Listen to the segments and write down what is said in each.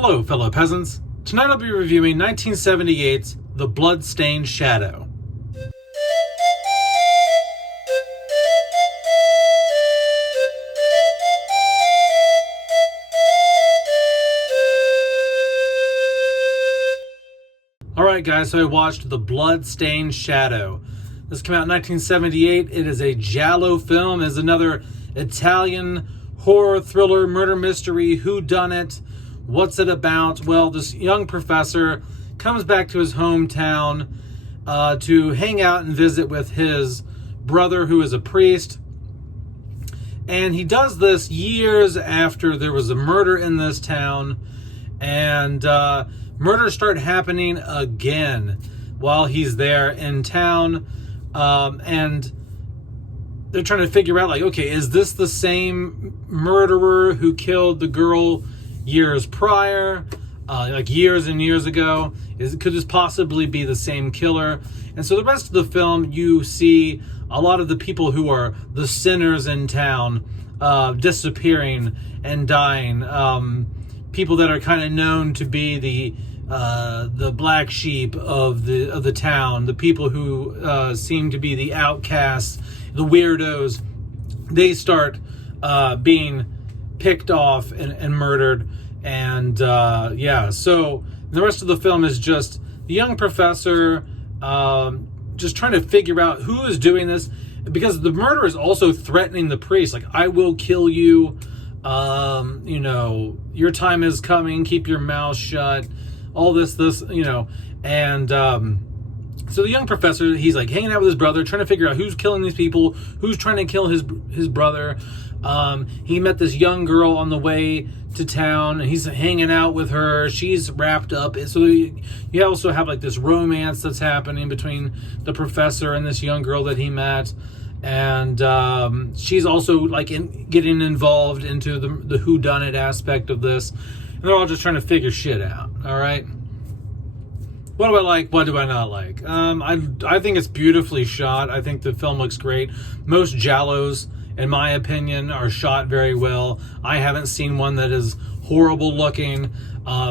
Hello, fellow peasants. Tonight I'll be reviewing 1978's The Bloodstained Shadow. Alright guys, so I watched The Bloodstained Shadow. This came out in 1978. It is a giallo film. It's another Italian horror thriller, murder mystery, whodunit. What's it about? Well, this young professor comes back to his hometown to hang out and visit with his brother, who is a priest. And he does this years after there was a murder in this town. And murders start happening again while he's there in town. And they're trying to figure out, like, okay, is this the same murderer who killed the girl years prior, like years and years ago? Could this possibly be the same killer? And so the rest of the film, you see a lot of the people who are the sinners in town disappearing and dying. People that are kind of known to be the black sheep of the town, the people who seem to be the outcasts, the weirdos. They start being picked off and murdered. And so the rest of the film is just the young professor just trying to figure out who is doing this, because the murderer is also threatening the priest, like, I will kill you, your time is coming, keep your mouth shut, all this, and so the young professor, he's like hanging out with his brother, trying to figure out who's killing these people, who's trying to kill his brother. He met this young girl on the way to town, and he's hanging out with her. She's wrapped up. So you also have like this romance that's happening between the professor and this young girl that he met. And she's also like getting involved into the whodunit aspect of this. And they're all just trying to figure shit out. All right. What do I like? What do I not like? I think it's beautifully shot. I think the film looks great. Most giallos, in my opinion, are shot very well. I haven't seen one that is horrible looking.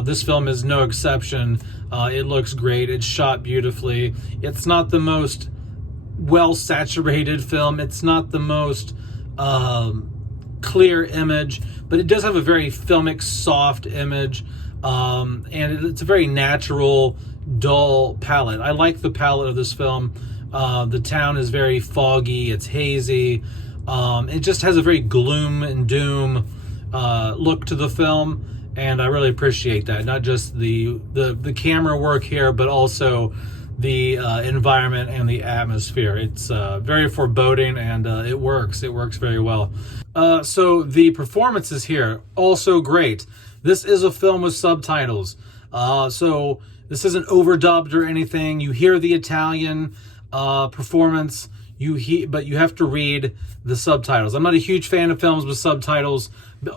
This film is no exception. It looks great. It's shot beautifully. It's not the most well-saturated film. It's not the most clear image, but it does have a very filmic, soft image. And it's a very natural, dull palette. I like the palette of this film. The town is very foggy. It's hazy. It just has a very gloom and doom look to the film, and I really appreciate that. Not just the camera work here, but also the environment and the atmosphere. It's very foreboding, and it works. It works very well. So the performances here, also great. This is a film with subtitles. So this isn't overdubbed or anything. You hear the Italian performance, but you have to read the subtitles. I'm not a huge fan of films with subtitles,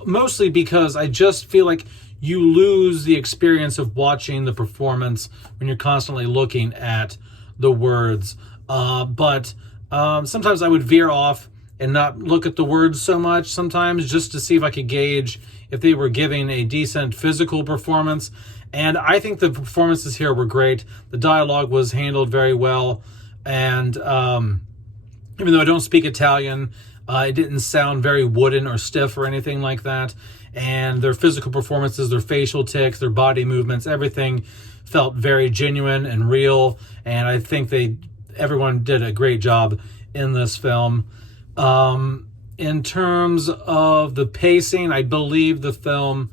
mostly because I just feel like you lose the experience of watching the performance when you're constantly looking at the words. But sometimes I would veer off and not look at the words so much sometimes, just to see if I could gauge if they were giving a decent physical performance. And I think the performances here were great. The dialogue was handled very well. And even though I don't speak Italian, it didn't sound very wooden or stiff or anything like that. And their physical performances, their facial tics, their body movements, everything felt very genuine and real. And I think everyone did a great job in this film. In terms of the pacing, I believe the film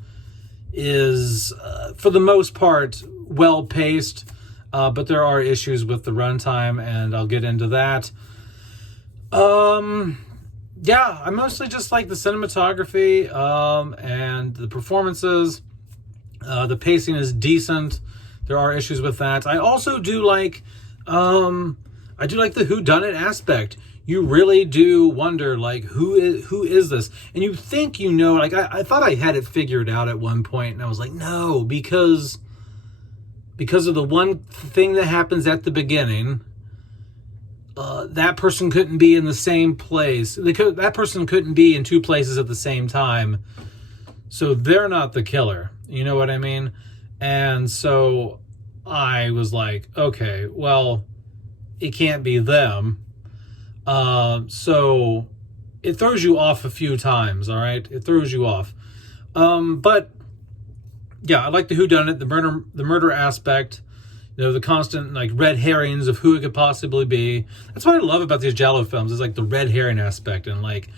is, for the most part, well paced. But there are issues with the runtime, and I'll get into that. I mostly just like the cinematography and the performances. The pacing is decent. There are issues with that. I also do like the whodunit aspect. You really do wonder, like, who is this? And you think like, I thought I had it figured out at one point, and I was like, no, because of the one thing that happens at the beginning, that person couldn't be in the same place. That person couldn't be in two places at the same time. So they're not the killer. You know what I mean? And so I was like, okay, well, it can't be them. So it throws you off a few times, all right? It throws you off. But yeah, I like the whodunit, the murder aspect, you know, the constant like red herrings of who it could possibly be. That's what I love about these Giallo films, is like the red herring aspect, and like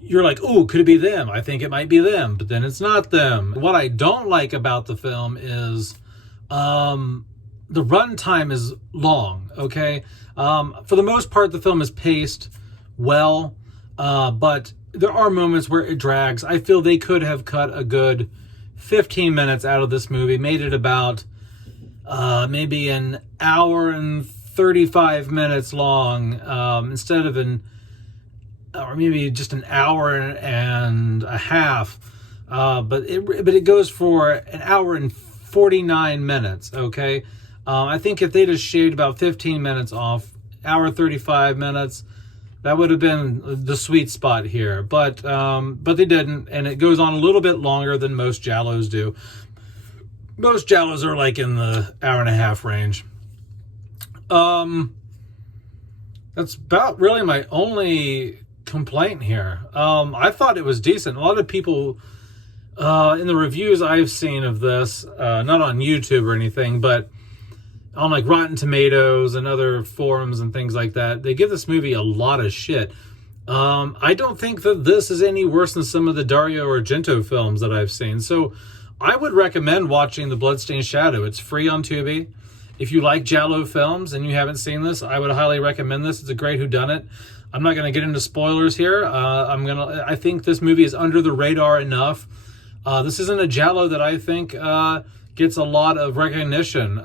you're like, oh, could it be them? I think it might be them, but then it's not them. What I don't like about the film is the runtime is long, okay? For the most part, the film is paced well, but there are moments where it drags. I feel they could have cut a good 15 minutes out of this movie, made it about maybe an hour and 35 minutes long, instead of or maybe just an hour and a half. But it goes for an hour and 49 minutes, okay? I think if they just shaved about 15 minutes off, hour 35 minutes, that would have been the sweet spot here. But they didn't, and it goes on a little bit longer than most Giallos do. Most Giallos are like in the hour and a half range. That's about really my only complaint here. I thought it was decent. A lot of people in the reviews I've seen of this, not on YouTube or anything, but on like Rotten Tomatoes and other forums and things like that, they give this movie a lot of shit. I don't think that this is any worse than some of the Dario Argento films that I've seen. So I would recommend watching The Bloodstained Shadow. It's free on Tubi. If you like Giallo films and you haven't seen this, I would highly recommend this. It's a great whodunit. I'm not going to get into spoilers here. I think this movie is under the radar enough. This isn't a Giallo that I think gets a lot of recognition.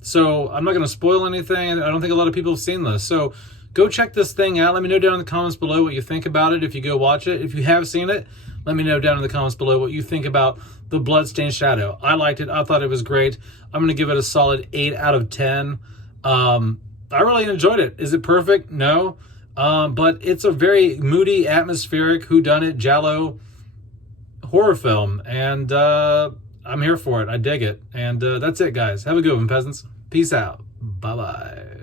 So I'm not going to spoil anything. I don't think a lot of people have seen this. So go check this thing out. Let me know down in the comments below what you think about it if you go watch it. If you have seen it, let me know down in the comments below what you think about The Bloodstained Shadow. I liked it. I thought it was great. I'm going to give it a solid 8 out of 10. I really enjoyed it. Is it perfect? No. But it's a very moody, atmospheric, whodunit, Giallo horror film. And I'm here for it. I dig it. And that's it, guys. Have a good one, peasants. Peace out. Bye-bye.